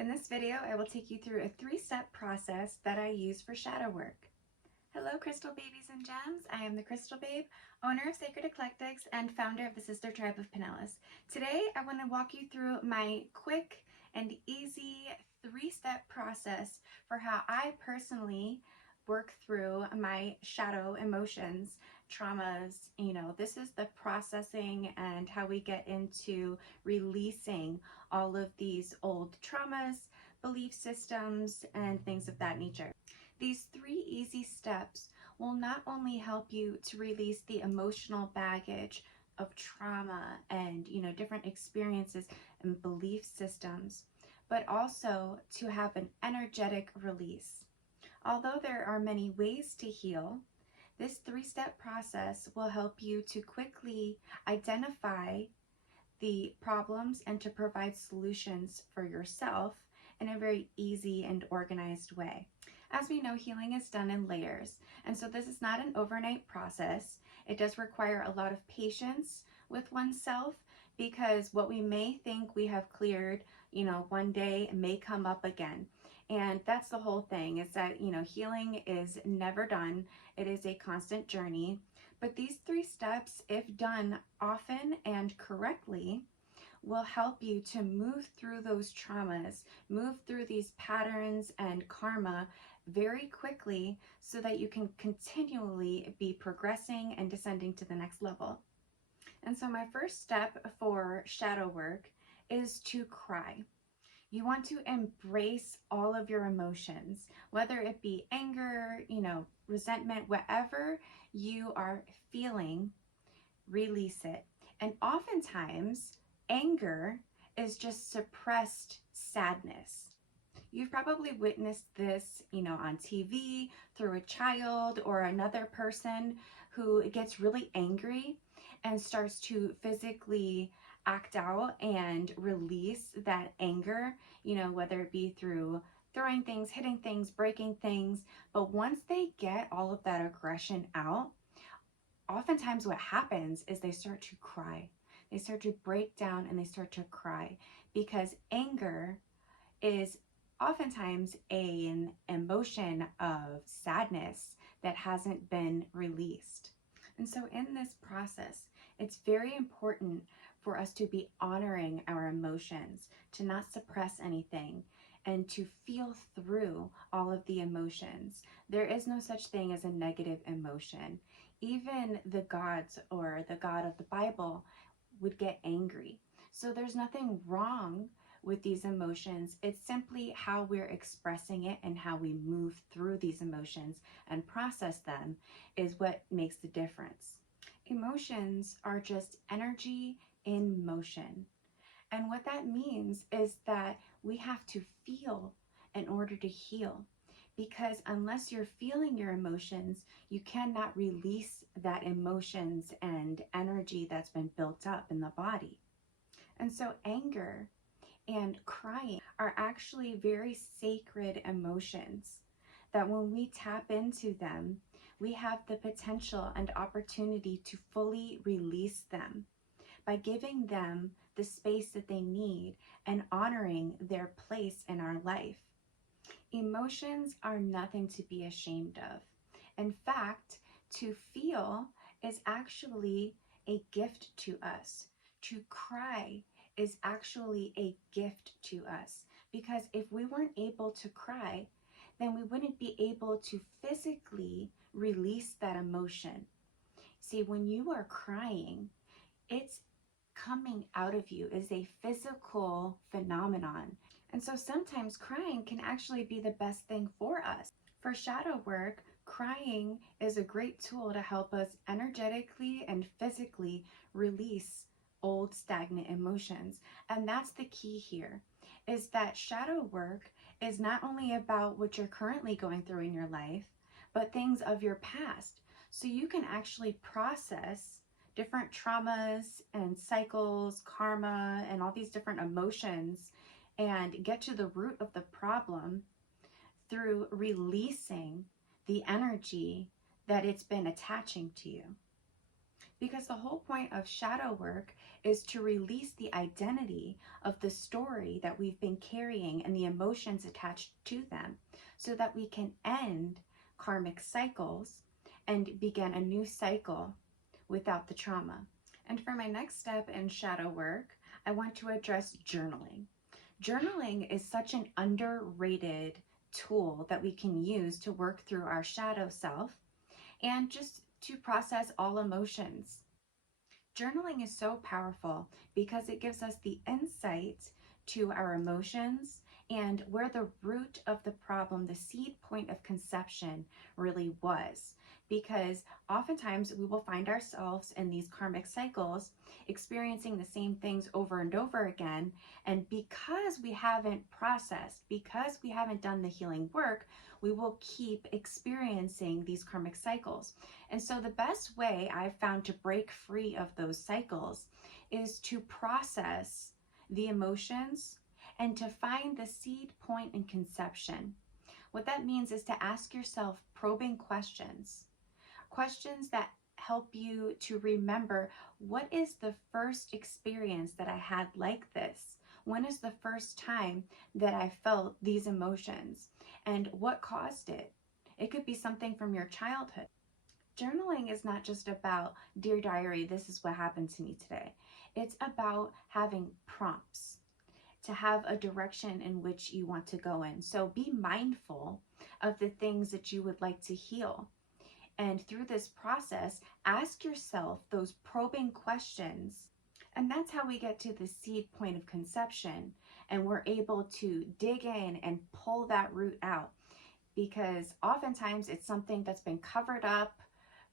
In this video, I will take you through a 3-step process that I use for shadow work. Hello, Crystal Babies and Gems. I am the Crystal Babe, owner of Sacred Eclectics and founder of the Sister Tribe of Pinellas. Today, I want to walk you through my quick and easy 3-step process for how I personally work through my shadow emotions, traumas. This is the processing and how we get into releasing all of these old traumas, belief systems, and things of that nature. These 3 easy steps will not only help you to release the emotional baggage of trauma and different experiences and belief systems, but also to have an energetic release. Although there are many ways to heal, this 3-step process will help you to quickly identify the problems and to provide solutions for yourself in a very easy and organized way. As we know, healing is done in layers, and so this is not an overnight process. It does require a lot of patience with oneself, because what we may think we have cleared, one day may come up again. And that's the whole thing, is that, healing is never done. It is a constant journey. But these 3 steps, if done often and correctly, will help you to move through those traumas, move through these patterns and karma very quickly so that you can continually be progressing and descending to the next level. And so my first step for shadow work is to cry. You want to embrace all of your emotions, whether it be anger, resentment, whatever you are feeling, release it. And oftentimes, anger is just suppressed sadness. You've probably witnessed this, on TV, through a child or another person who gets really angry and starts to physically act out and release that anger, whether it be through throwing things, hitting things, breaking things. But once they get all of that aggression out, oftentimes what happens is they start to cry. They start to break down and they start to cry, because anger is oftentimes an emotion of sadness that hasn't been released. And so in this process, it's very important for us to be honoring our emotions, to not suppress anything, and to feel through all of the emotions. There is no such thing as a negative emotion. Even the gods or the God of the Bible would get angry. So there's nothing wrong with these emotions. It's simply how we're expressing it and how we move through these emotions and process them is what makes the difference. Emotions are just energy in motion. And what that means is that we have to feel in order to heal. Because unless you're feeling your emotions, you cannot release that emotions and energy that's been built up in the body. And so anger and crying are actually very sacred emotions that when we tap into them, we have the potential and opportunity to fully release them by giving them the space that they need and honoring their place in our life. Emotions are nothing to be ashamed of. In fact, to feel is actually a gift to us. To cry is actually a gift to us, because if we weren't able to cry, then we wouldn't be able to physically release that emotion. See, when you are crying, it's coming out of you is a physical phenomenon. And so sometimes crying can actually be the best thing for us. For shadow work, crying is a great tool to help us energetically and physically release old stagnant emotions. And that's the key here, is that shadow work is not only about what you're currently going through in your life, but things of your past. So you can actually process different traumas and cycles, karma, and all these different emotions, and get to the root of the problem through releasing the energy that it's been attaching to you. Because the whole point of shadow work is to release the identity of the story that we've been carrying and the emotions attached to them so that we can end karmic cycles and begin a new cycle without the trauma. And for my next step in shadow work, I want to address journaling. Journaling is such an underrated tool that we can use to work through our shadow self and just to process all emotions. Journaling is so powerful because it gives us the insight to our emotions and where the root of the problem, the seed point of conception, really was. Because oftentimes we will find ourselves in these karmic cycles experiencing the same things over and over again. And because we haven't processed, because we haven't done the healing work, we will keep experiencing these karmic cycles. And so the best way I've found to break free of those cycles is to process the emotions and to find the seed point in conception. What that means is to ask yourself probing questions, questions that help you to remember, what is the first experience that I had like this? When is the first time that I felt these emotions? And what caused it? It could be something from your childhood. Journaling is not just about, dear diary, this is what happened to me today. It's about having prompts to have a direction in which you want to go in. So be mindful of the things that you would like to heal. And through this process, ask yourself those probing questions. And that's how we get to the seed point of conception. And we're able to dig in and pull that root out. Because oftentimes it's something that's been covered up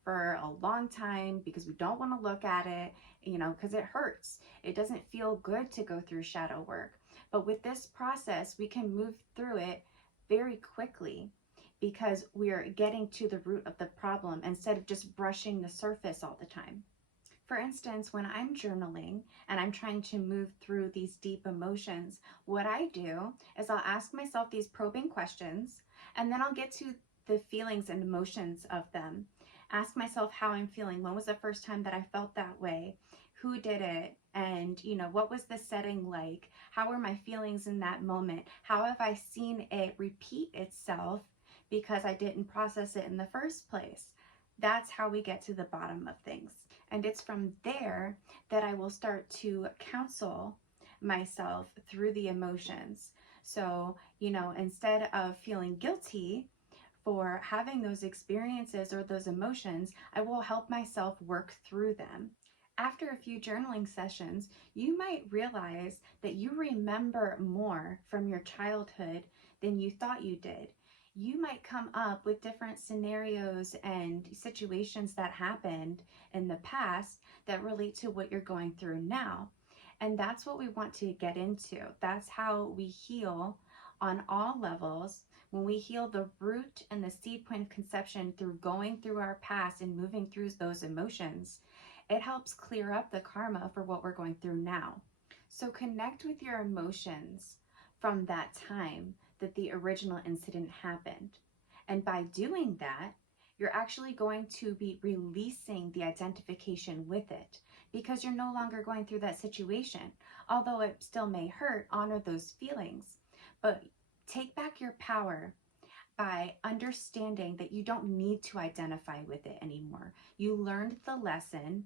for a long time because we don't want to look at it, because it hurts. It doesn't feel good to go through shadow work. But with this process, we can move through it very quickly because we're getting to the root of the problem instead of just brushing the surface all the time. For instance, when I'm journaling and I'm trying to move through these deep emotions, what I do is I'll ask myself these probing questions, and then I'll get to the feelings and emotions of them. Ask myself how I'm feeling. When was the first time that I felt that way? Who did it? And, what was the setting like? How were my feelings in that moment? How have I seen it repeat itself because I didn't process it in the first place? That's how we get to the bottom of things. And it's from there that I will start to counsel myself through the emotions. So, instead of feeling guilty for having those experiences or those emotions, I will help myself work through them. After a few journaling sessions, you might realize that you remember more from your childhood than you thought you did. You might come up with different scenarios and situations that happened in the past that relate to what you're going through now. And that's what we want to get into. That's how we heal on all levels. When we heal the root and the seed point of conception through going through our past and moving through those emotions, it helps clear up the karma for what we're going through now. So connect with your emotions from that time that the original incident happened. And by doing that, you're actually going to be releasing the identification with it because you're no longer going through that situation. Although it still may hurt, honor those feelings. But take back your power by understanding that you don't need to identify with it anymore. You learned the lesson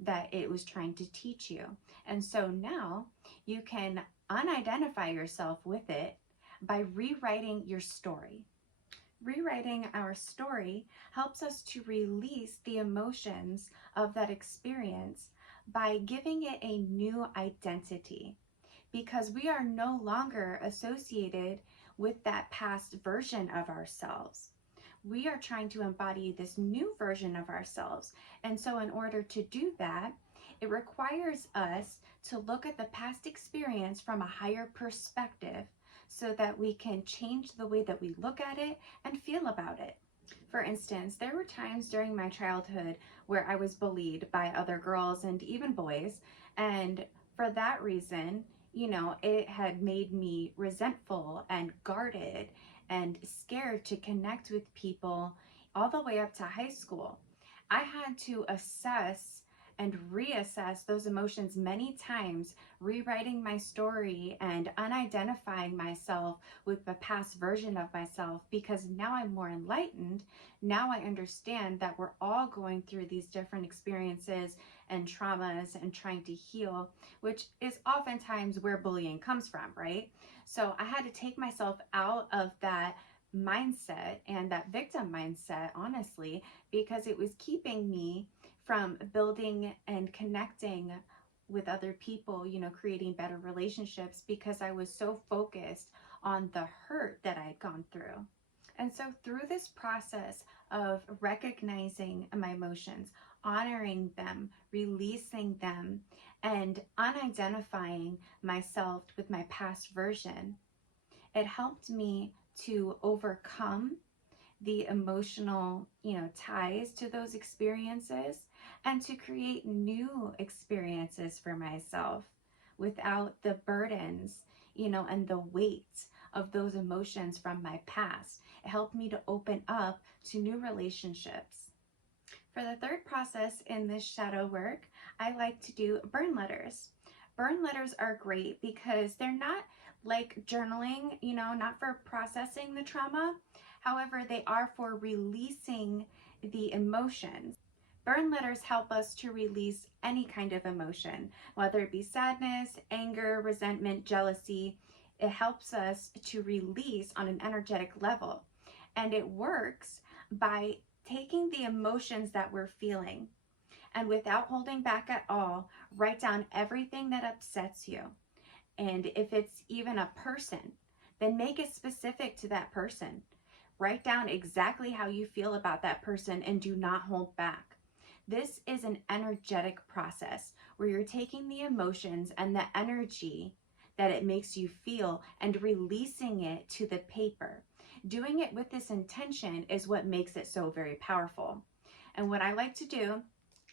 that it was trying to teach you. And so now you can unidentify yourself with it by rewriting your story. Rewriting our story helps us to release the emotions of that experience by giving it a new identity, because we are no longer associated with that past version of ourselves. We are trying to embody this new version of ourselves. And so in order to do that, it requires us to look at the past experience from a higher perspective so that we can change the way that we look at it and feel about it. For instance, there were times during my childhood where I was bullied by other girls and even boys. And for that reason, it had made me resentful and guarded and scared to connect with people all the way up to high school. I had to assess and reassess those emotions many times, rewriting my story and unidentifying myself with the past version of myself, because now I'm more enlightened. Now I understand that we're all going through these different experiences and traumas and trying to heal, which is oftentimes where bullying comes from, right? So I had to take myself out of that mindset and that victim mindset, honestly, because it was keeping me from building and connecting with other people, creating better relationships, because I was so focused on the hurt that I had gone through. And so through this process of recognizing my emotions, honoring them, releasing them, and unidentifying myself with my past version, it helped me to overcome the emotional, ties to those experiences, and to create new experiences for myself without the burdens, and the weight of those emotions from my past. It helped me to open up to new relationships. For the third process in this shadow work, I like to do burn letters. Burn letters are great because they're not like journaling, not for processing the trauma. However, they are for releasing the emotions. Burn letters help us to release any kind of emotion, whether it be sadness, anger, resentment, jealousy. It helps us to release on an energetic level. And it works by taking the emotions that we're feeling, and without holding back at all, write down everything that upsets you. And if it's even a person, then make it specific to that person. Write down exactly how you feel about that person and do not hold back. This is an energetic process where you're taking the emotions and the energy that it makes you feel and releasing it to the paper. Doing it with this intention is what makes it so very powerful. And what I like to do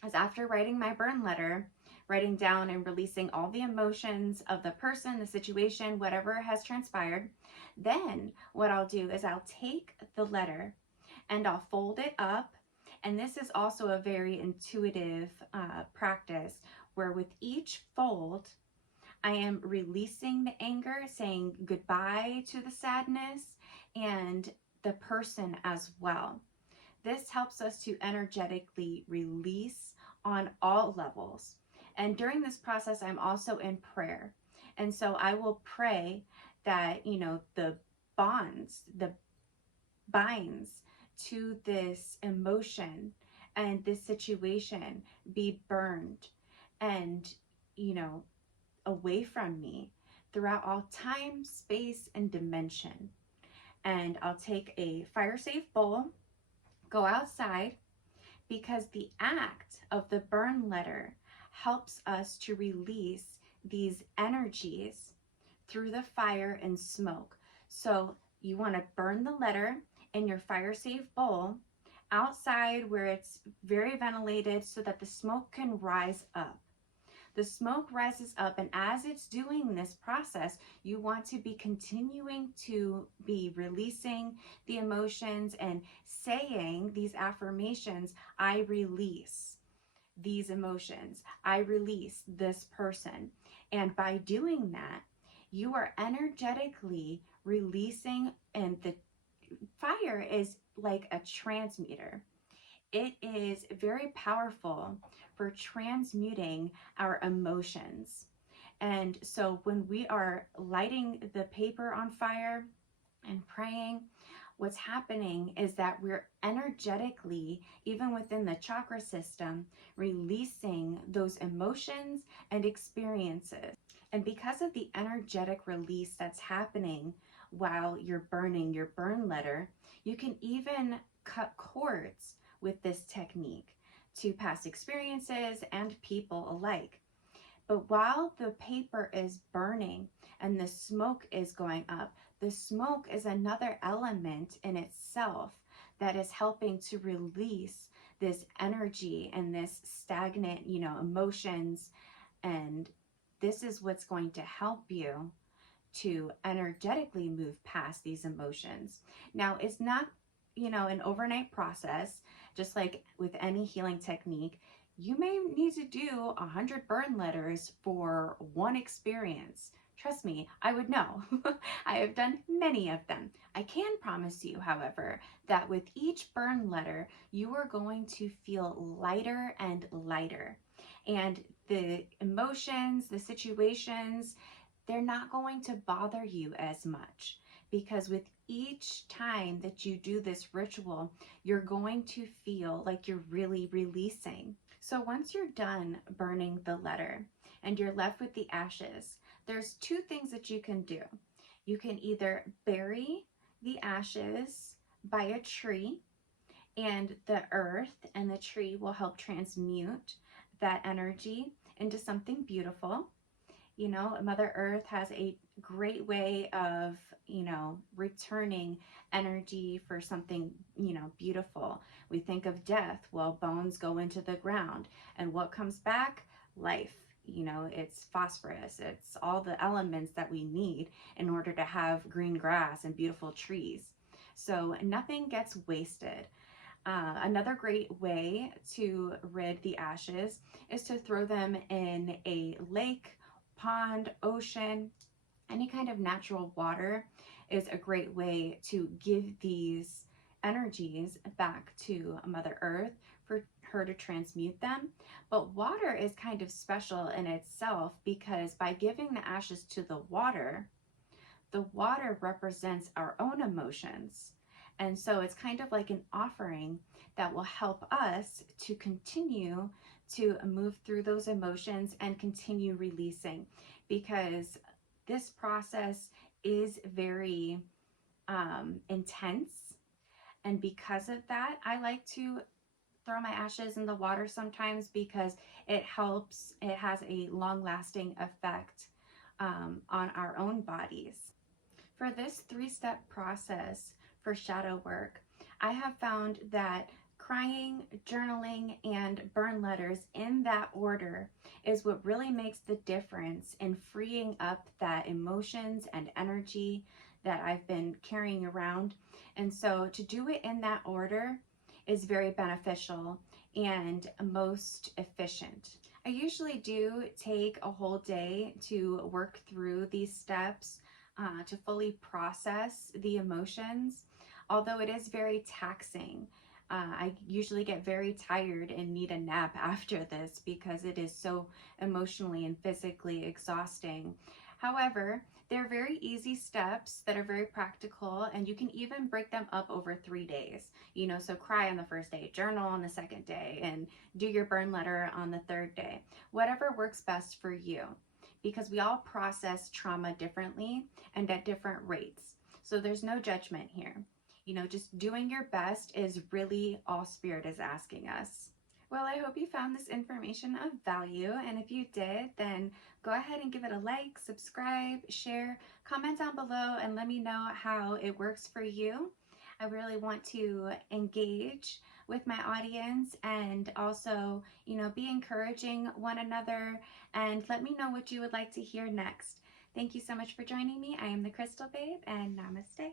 is, after writing my burn letter, writing down and releasing all the emotions of the person, the situation, whatever has transpired, then what I'll do is I'll take the letter and I'll fold it up. And this is also a very intuitive practice, where with each fold, I am releasing the anger, saying goodbye to the sadness and the person as well. This helps us to energetically release on all levels. And during this process, I'm also in prayer. And so I will pray that, the the binds to this emotion and this situation be burned and, away from me throughout all time, space, and dimension. And I'll take a fire safe bowl, go outside, because the act of the burn letter helps us to release these energies through the fire and smoke. So you want to burn the letter in your fire safe bowl outside where it's very ventilated so that the smoke can rise up. The smoke rises up, and as it's doing this process, you want to be continuing to be releasing the emotions and saying these affirmations. I release these emotions. I release this person. And by doing that, you are energetically releasing, and the fire is like a transmuter. It is very powerful for transmuting our emotions. And so when we are lighting the paper on fire and praying, what's happening is that we're energetically, even within the chakra system, releasing those emotions and experiences. And because of the energetic release that's happening while you're burning your burn letter, you can even cut cords with this technique to past experiences and people alike. But while the paper is burning and the smoke is going up, the smoke is another element in itself that is helping to release this energy and this stagnant, emotions. And this is what's going to help you to energetically move past these emotions. Now, it's not, an overnight process. Just like with any healing technique, You may need to do 100 burn letters for one experience. Trust me, I would know. I have done many of them. I can promise you, however, that with each burn letter, you are going to feel lighter and lighter. And the emotions, the situations, they're not going to bother you as much, because with each time that you do this ritual, you're going to feel like you're really releasing. So once you're done burning the letter and you're left with the ashes, there's two things that you can do. You can either bury the ashes by a tree, and the earth and the tree will help transmute that energy into something beautiful. You know, Mother Earth has a great way of, returning energy for something, beautiful. We think of death. Well, bones go into the ground, and what comes back? Life. It's phosphorus. It's all the elements that we need in order to have green grass and beautiful trees. So nothing gets wasted. Another great way to rid the ashes is to throw them in a lake, pond, ocean. Any kind of natural water is a great way to give these energies back to Mother Earth for her to transmute them. But water is kind of special in itself, because by giving the ashes to the water represents our own emotions. And so it's kind of like an offering that will help us to continue to move through those emotions and continue releasing, because this process is very intense. And because of that, I like to throw my ashes in the water sometimes, because it helps, it has a long lasting effect on our own bodies. For this 3-step process for shadow work, I have found that crying, journaling, and burn letters in that order is what really makes the difference in freeing up that emotions and energy that I've been carrying around. And so to do it in that order is very beneficial and most efficient. I usually do take a whole day to work through these steps, to fully process the emotions, although it is very taxing. I usually get very tired and need a nap after this, because it is so emotionally and physically exhausting. However, they're very easy steps that are very practical, and you can even break them up over 3 days. So cry on the first day, journal on the second day, and do your burn letter on the third day. Whatever works best for you, because we all process trauma differently and at different rates. So there's no judgment here. Just doing your best is really all Spirit is asking us. Well, I hope you found this information of value, and if you did, then go ahead and give it a like, subscribe, share, comment down below, and let me know how it works for you. I really want to engage with my audience, and also, be encouraging one another, and let me know what you would like to hear next. Thank you so much for joining me. I am the Crystal Babe, and namaste.